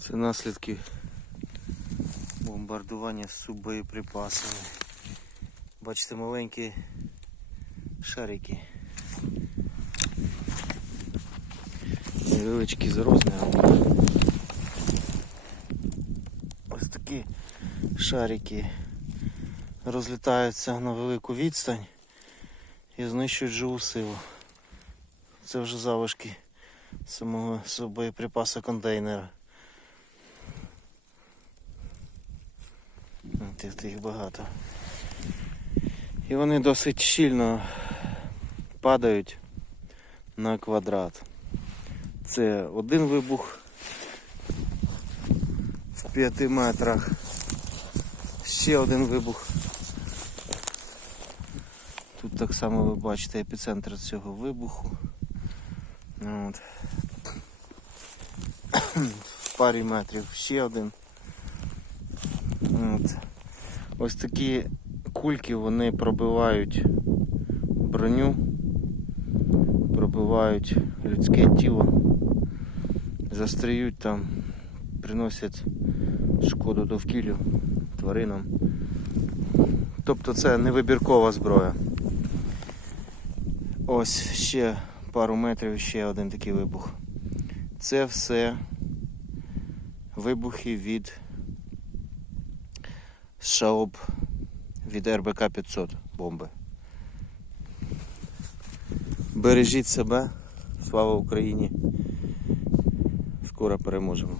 Це наслідки бомбардування з суббоєприпасами. Бачите, маленькі шарики. Невеличкі за розміром. Ось такі шарики розлітаються на велику відстань і знищують живу силу. Це вже залишки самого боєприпасу контейнера. Їх- їх багато. І вони досить щільно падають на квадрат. Це один вибух в 5 метрах. Ще один вибух. Тут так само ви бачите епіцентр цього вибуху. От. В парі метрів ще один. От. Ось такі кульки вони пробивають броню, пробивають людське тіло, застряють там, приносять шкоду довкіллю, тваринам. Тобто це невибіркова зброя. Ось ще пару метрів, ще один такий вибух. Це все вибухи від Шаоб від РБК 500 бомби. Бережіть себе. Слава Україні. Скоро переможемо.